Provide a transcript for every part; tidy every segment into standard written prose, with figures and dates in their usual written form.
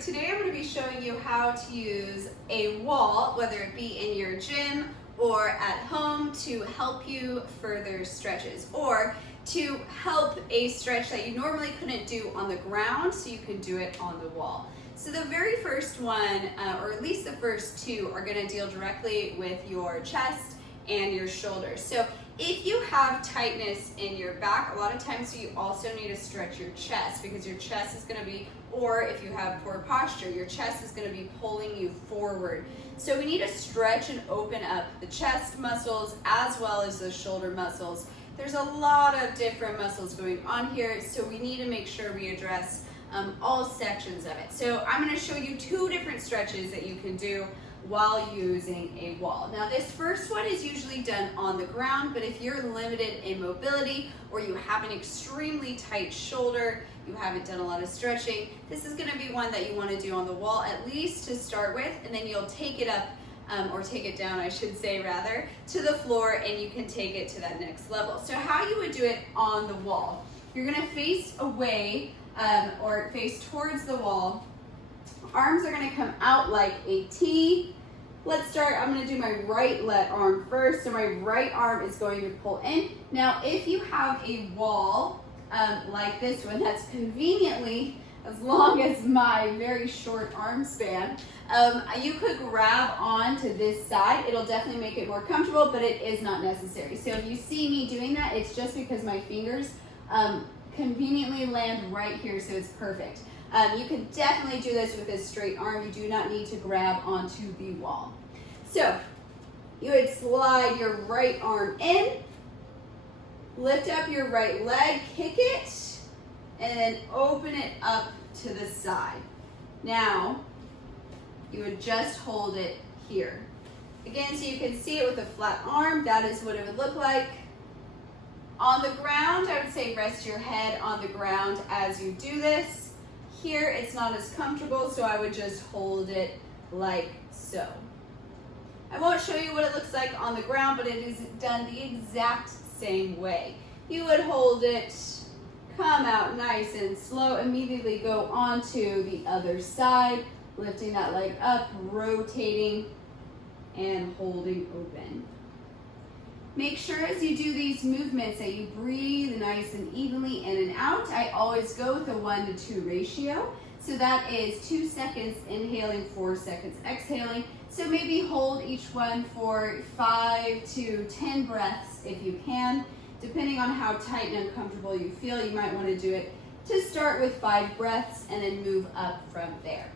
today I'm going to be showing you how to use a wall, whether it be in your gym or at home, to help you further stretches or to help a stretch that you normally couldn't do on the ground, so you can do it on the wall. So the very first one, or at least the first two, are going to deal directly with your chest and your shoulders. So if you have tightness in your back, a lot of times you also need to stretch your chest, because your chest is going to be, or if you have poor posture, your chest is going to be pulling you forward. So we need to stretch and open up the chest muscles as well as the shoulder muscles. There's a lot of different muscles going on here, so we need to make sure we address all sections of it. So I'm going to show you two different stretches that you can do while using a wall. Now this first one is usually done on the ground, but if you're limited in mobility or you have an extremely tight shoulder, you haven't done a lot of stretching, this is going to be one that you want to do on the wall, at least to start with, and then you'll take it up, or take it down, I should say rather, to the floor, and you can take it to that next level. So how you would do it on the wall, you're going to face away or face towards the wall. Arms are going to come out like a T. Let's start, I'm going to do my right arm first. So my right arm is going to pull in. Now if you have a wall like this one that's conveniently as long as my very short arm span, you could grab onto this side. It'll definitely make it more comfortable, but it is not necessary. So if you see me doing that, it's just because my fingers conveniently land right here, so it's perfect. You can definitely do this with a straight arm. You do not need to grab onto the wall. So you would slide your right arm in, lift up your right leg, kick it, and then open it up to the side. Now you would just hold it here. Again, so you can see it with a flat arm, that is what it would look like. On the ground, I would say rest your head on the ground as you do this. Here, it's not as comfortable, so I would just hold it like so. I won't show you what it looks like on the ground, but it is done the exact same way. You would hold it, come out nice and slow, immediately go onto the other side, lifting that leg up, rotating, and holding open. Make sure as you do these movements that you breathe nice and evenly in and out. I always go with a 1-to-2 ratio. So that is 2 seconds inhaling, 4 seconds exhaling. So maybe hold each one for 5 to 10 breaths if you can. Depending on how tight and uncomfortable you feel, you might want to do it to start with 5 breaths and then move up from there.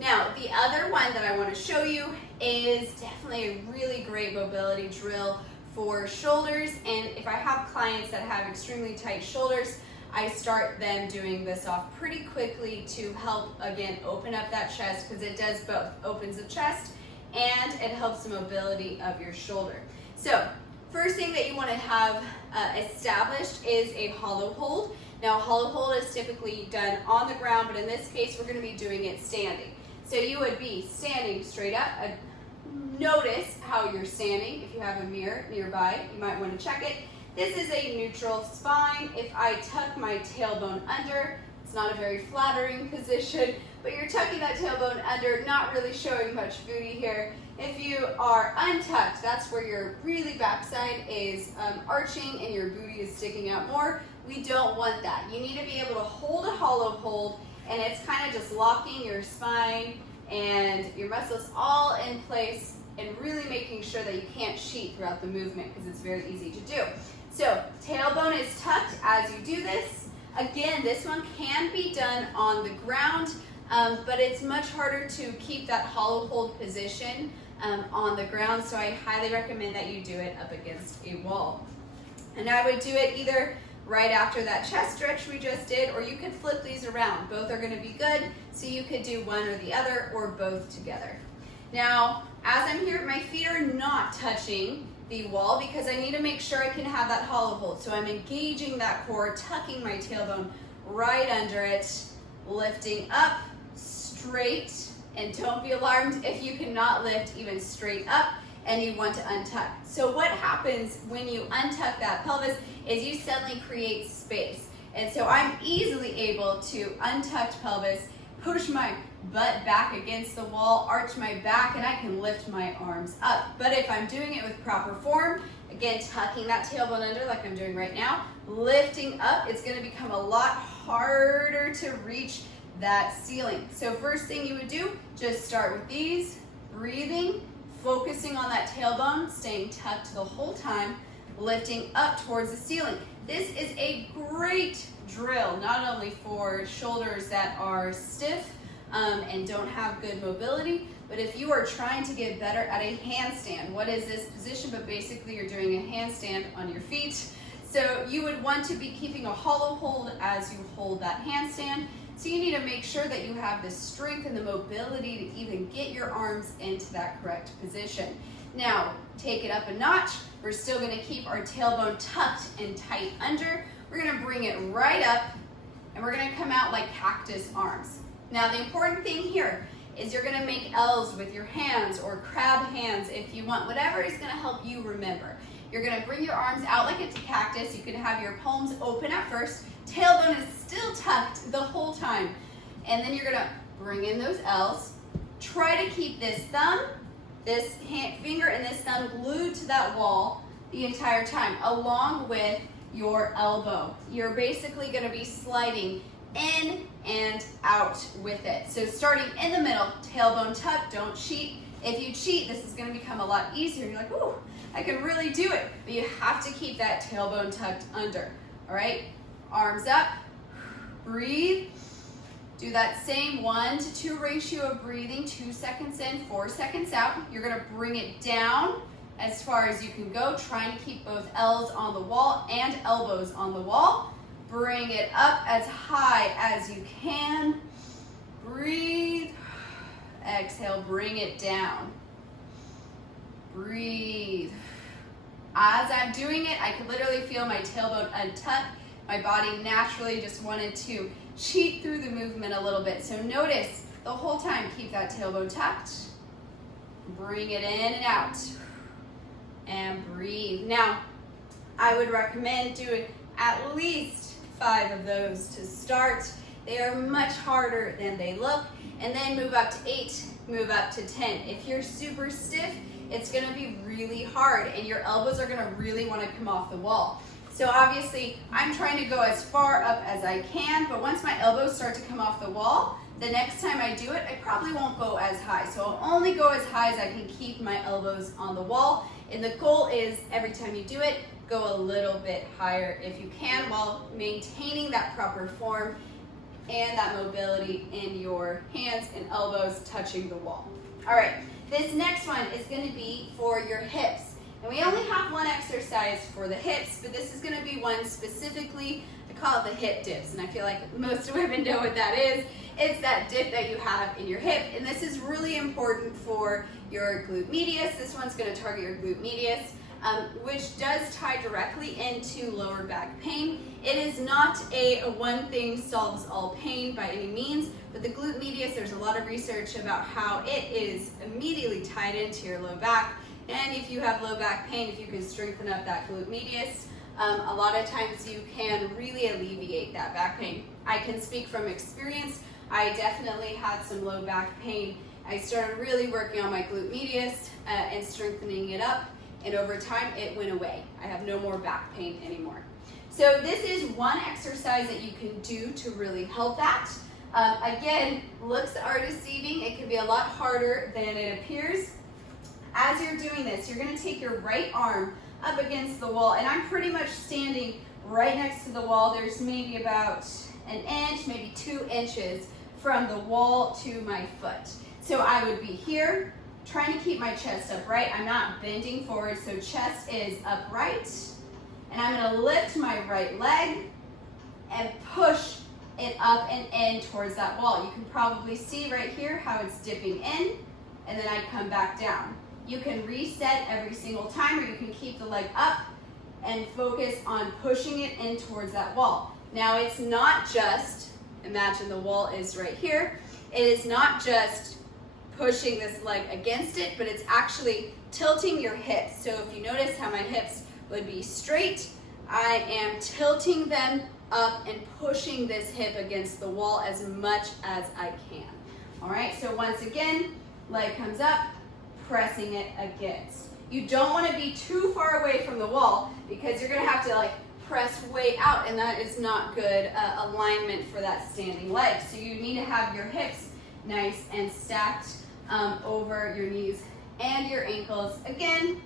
Now, the other one that I want to show you is definitely a really great mobility drill for shoulders, and if I have clients that have extremely tight shoulders, I start them doing this off pretty quickly to help, again, open up that chest, because it does both, opens the chest and it helps the mobility of your shoulder. So first thing that you want to have established is a hollow hold. Now a hollow hold is typically done on the ground, but in this case we're going to be doing it standing. So you would be standing straight up. Notice how you're standing. If you have a mirror nearby, you might want to check it. This is a neutral spine. If I tuck my tailbone under, it's not a very flattering position, but you're tucking that tailbone under, not really showing much booty here. If you are untucked, that's where your really backside is arching and your booty is sticking out more. We don't want that. You need to be able to hold a hollow hold, and it's kind of just locking your spine and your muscles all in place, and really making sure that you can't cheat throughout the movement, because it's very easy to do. So tailbone is tucked as you do this. Again, this one can be done on the ground, but it's much harder to keep that hollow hold position on the ground, so I highly recommend that you do it up against a wall. And I would do it either right after that chest stretch we just did, or you could flip these around. Both are going to be good, so you could do one or the other or both together. Now, as I'm here, my feet are not touching the wall because I need to make sure I can have that hollow hold. So I'm engaging that core, tucking my tailbone right under it, lifting up, straight, and don't be alarmed if you cannot lift even straight up and you want to untuck. So what happens when you untuck that pelvis is you suddenly create space. And so I'm easily able to untucked pelvis, push my butt back against the wall, arch my back, and I can lift my arms up. But if I'm doing it with proper form, again, tucking that tailbone under like I'm doing right now, lifting up, it's gonna become a lot harder to reach that ceiling. So first thing you would do, just start with these, breathing, focusing on that tailbone, staying tucked the whole time, lifting up towards the ceiling. This is a great drill, not only for shoulders that are stiff and don't have good mobility, but if you are trying to get better at a handstand. What is this position? But basically you're doing a handstand on your feet. So you would want to be keeping a hollow hold as you hold that handstand. So you need to make sure that you have the strength and the mobility to even get your arms into that correct position. Now, take it up a notch. We're still gonna keep our tailbone tucked and tight under. We're gonna bring it right up and we're gonna come out like cactus arms. Now, the important thing here is you're gonna make L's with your hands or crab hands if you want, whatever is gonna help you remember. You're gonna bring your arms out like it's a cactus. You can have your palms open at first. Tailbone is still tucked the whole time. And then you're gonna bring in those L's. Try to keep this thumb, this finger and this thumb glued to that wall the entire time, along with your elbow. You're basically gonna be sliding in and out with it. So starting in the middle, tailbone tucked, don't cheat. If you cheat, this is gonna become a lot easier. You're like, ooh, I can really do it. But you have to keep that tailbone tucked under, all right? Arms up, breathe. Do that same 1 to 2 ratio of breathing, 2 seconds in, 4 seconds out. You're gonna bring it down as far as you can go, trying to keep both L's on the wall and elbows on the wall. Bring it up as high as you can. Breathe. Exhale, bring it down. Breathe. As I'm doing it, I can literally feel my tailbone untuck. My body naturally just wanted to cheat through the movement a little bit. So notice the whole time, keep that tailbone tucked. Bring it in and out. And breathe. Now, I would recommend doing at least 5 of those to start. They are much harder than they look. And then move up to 8, move up to 10. If you're super stiff, it's gonna be really hard and your elbows are gonna really wanna come off the wall. So obviously, I'm trying to go as far up as I can, but once my elbows start to come off the wall, the next time I do it, I probably won't go as high. So I'll only go as high as I can keep my elbows on the wall. And the goal is every time you do it, go a little bit higher if you can while maintaining that proper form and that mobility in your hands and elbows touching the wall. All right, this next one is gonna be for your hips. And we only have one exercise for the hips, but this is gonna be one specifically, I call it the hip dips. And I feel like most women know what that is. It's that dip that you have in your hip. And this is really important for your glute medius. This one's gonna target your glute medius. Which does tie directly into lower back pain. It is not a one thing solves all pain by any means, but the glute medius, there's a lot of research about how it is immediately tied into your low back. And if you have low back pain, if you can strengthen up that glute medius, a lot of times you can really alleviate that back pain. I can speak from experience. I definitely had some low back pain. I started really working on my glute medius and strengthening it up. And over time, it went away. I have no more back pain anymore. So this is one exercise that you can do to really help that. Again, looks are deceiving. It can be a lot harder than it appears. As you're doing this, you're gonna take your right arm up against the wall, and I'm pretty much standing right next to the wall. There's maybe about an inch, maybe 2 inches from the wall to my foot. So I would be here, trying to keep my chest upright. I'm not bending forward, so chest is upright. And I'm gonna lift my right leg and push it up and in towards that wall. You can probably see right here how it's dipping in, and then I come back down. You can reset every single time, or you can keep the leg up and focus on pushing it in towards that wall. Now it's not just, imagine the wall is right here. It is not just pushing this leg against it, but it's actually tilting your hips. So if you notice how my hips would be straight, I am tilting them up and pushing this hip against the wall as much as I can. All right, so once again, leg comes up, pressing it against. You don't want to be too far away from the wall because you're going to have to like press way out, and that is not good alignment for that standing leg. So you need to have your hips nice and stacked over your knees and your ankles. Again,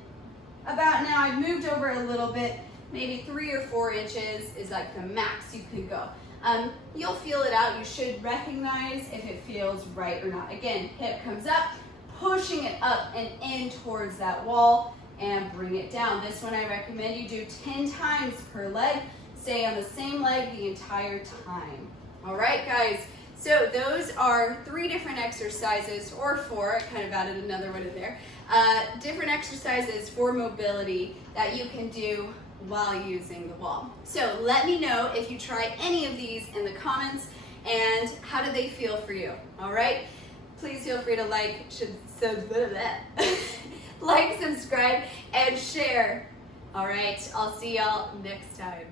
about now, I've moved over a little bit, maybe 3 or 4 inches is like the max you can go. You'll feel it out. You should recognize if it feels right or not. Again, hip comes up, pushing it up and in towards that wall, and bring it down. This one I recommend you do 10 times per leg. Stay on the same leg the entire time. All right, guys. So those are 3 different exercises, or 4, I kind of added another one in there. Different exercises for mobility that you can do while using the wall. So let me know if you try any of these in the comments and how do they feel for you, all right? Please feel free to like, like, subscribe, and share. All right, I'll see y'all next time.